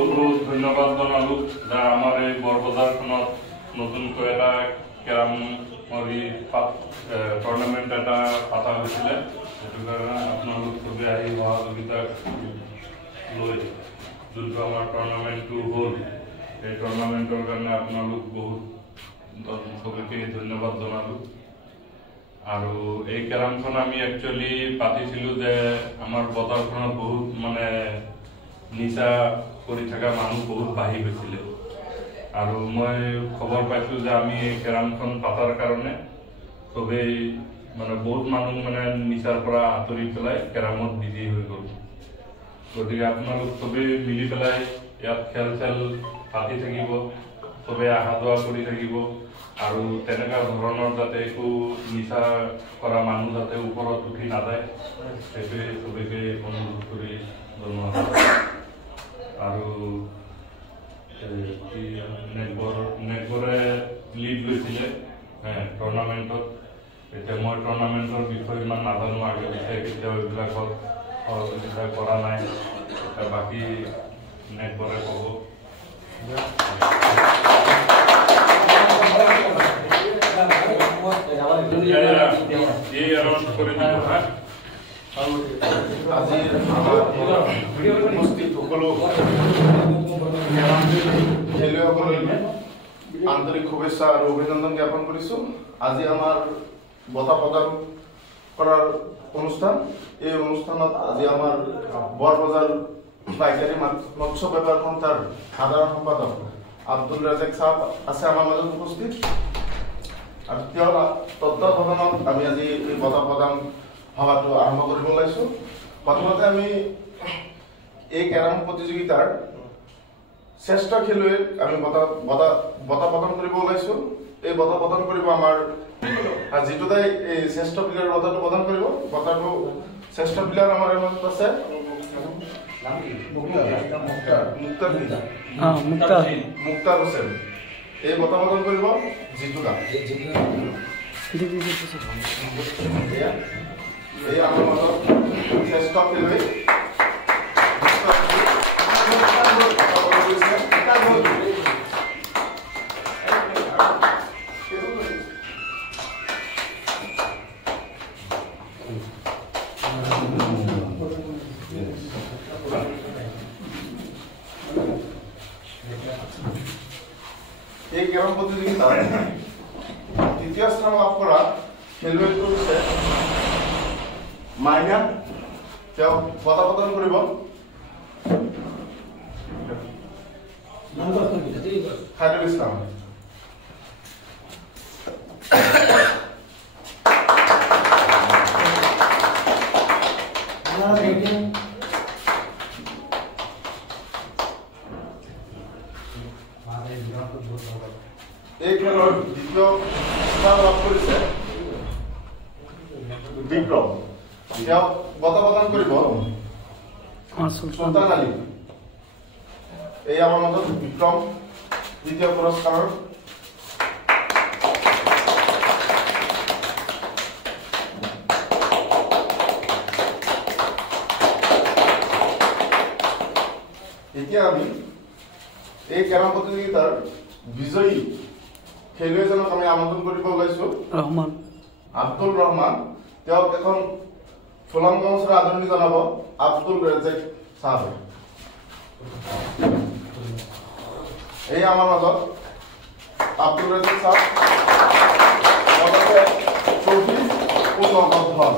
বহুত বহুত ধন্যবাদ জনালো যে আমাৰ এই বৰবজাৰখনত নতুনকৈ এটা কেৰাম টুৰ্ণামেণ্ট এটা পতা হৈছিলে। সেইটো কাৰণে আপোনালোক চবে আহি সহযোগিতা লৈ যোনটো আমাৰ টুৰ্ণামেণ্টটো হ'ল, এই টুৰ্ণামেণ্টৰ কাৰণে আপোনালোক বহুত চবকে ধন্যবাদ জনালো। আৰু এই কেৰামখন আমি একচুৱেলি পাতিছিলোঁ যে আমাৰ বজাৰখনত বহুত মানে নিচা কৰি থকা মানুহ বহুত বাঢ়ি গৈছিলে। আৰু মই খবৰ পাইছোঁ যে আমি এই কেৰামখন পাতাৰ কাৰণে চবেই মানে বহুত মানুহ মানে নিচাৰ পৰা আঁতৰি পেলাই কেৰামত বিজি হৈ গ'ল। গতিকে আপোনালোক চবেই মিলি পেলাই ইয়াত খেল চেল পাতি থাকিব, চবেই অহা যোৱা কৰি থাকিব আৰু তেনেকুৱা ধৰণৰ যাতে একো নিচা কৰা মানুহ যাতে ওপৰত উঠি নাযায় সেইটোৱে চবেই অনুৰোধ কৰি জনোৱা হয়। আৰু নেটবৰে লিড লৈছিলে টুৰ্ণামেণ্টত। এতিয়া মই টুৰ্ণামেণ্টৰ বিষয়ে ইমান নাজানো, আগে পিছে কেতিয়াও এইবিলাকত সহযোগিতা কৰা নাই। বাকী নেটবৰে ক'ব। আন্তৰিক শুভেচ্ছা আৰু অভিনন্দন জ্ঞাপন কৰিছো। আজি আমাৰ বঁটা প্ৰদান কৰাৰ অনুষ্ঠান। এই অনুষ্ঠানত আজি আমাৰ বৰবজাৰ পাইকাৰী মৎস্য বেপাৰ সন্থাৰ সাধাৰণ সম্পাদক আব্দুল ৰাজেক সাহেব আছে আমাৰ মাজত উপস্থিত। আৰু তেওঁৰ তত্ত্বাৱধানত আমি আজি এই বঁটা প্ৰদান সভাটো আৰম্ভ কৰিব ওলাইছো। প্ৰথমতে আমি এই কেৰাম প্ৰতিযোগিতাৰ শ্ৰেষ্ঠ খেলুৱৈক আমি বঁটা প্ৰদান কৰিব ওলাইছো। এই বঁটা প্ৰদান কৰিব আমাৰ জিতুদাই এই শ্ৰেষ্ঠ প্লেয়াৰ বঁটাটো প্ৰদান কৰিব। বঁটাটো শ্ৰেষ্ঠ প্লেয়াৰ আমাৰ মাজত আছে মুক্তাৰ হুছেইন। এই বঁটা প্ৰদান কৰিব জিতুদা। এই আমাৰ মাজত শ্ৰেষ্ঠ খেলুৱৈ এই কেৰম প্ৰতিযোগিতাৰ তৃতীয় স্থান লাভ কৰা খেলুৱৈটো হৈছে মাইনা। তেওঁ বঁটা প্ৰদান কৰিব খাইদুল ইছলাম। এই খেলৰ দ্বিতীয় স্থান লাভ কৰিছে বিক্ৰম। তেওঁ বঁটা প্ৰদান কৰিব সুলতান আলী। এই আমাৰ মাজত বিক্ৰম দ্বিতীয় পুৰস্কাৰৰ। এতিয়া আমি এই কেৰম প্ৰতিযোগিতাৰ বিজয়ী খেলুৱৈজনক আমি আমন্ত্ৰণ কৰিব ওলাইছো। ৰহমান আব্দুল ৰহমান। তেওঁক এখন ফুলাম গামোচাৰে আদৰণি জনাব আব্দুল ৰাজেক চাহাবে। এই আমাৰ মাজত আব্দুল ৰাজেক চাহাব ট্ৰফি পুনৰ্গঠন।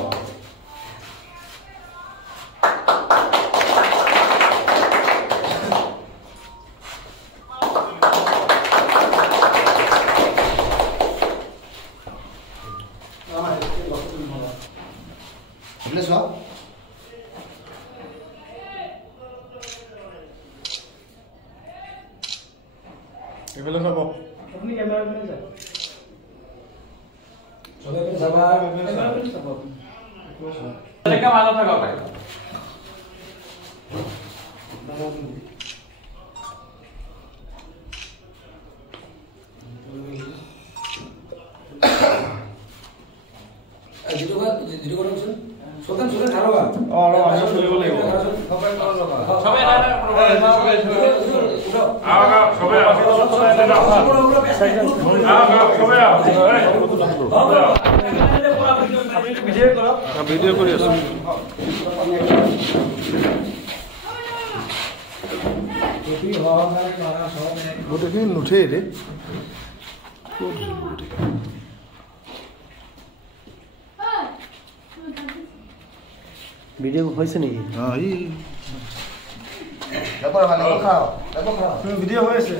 এবেলা যাব আপনি ক্যামেরা নিয়ে যান সবাই যাবা ক্যামেরা নিয়ে যাব লেখা ভালো থাকা ভাই জিরো করছেন সুলতান ধারোয়া ও আসলে বলে সবাই সবাই সবাই ভিডিও কৰি আছো গোটেইখিনি নুঠেই ৰে ভিডিও হৈছে নেকি? ভিডিও হৈ আছে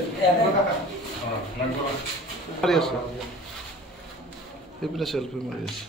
সেইপিনে চেলফি মাৰি আছে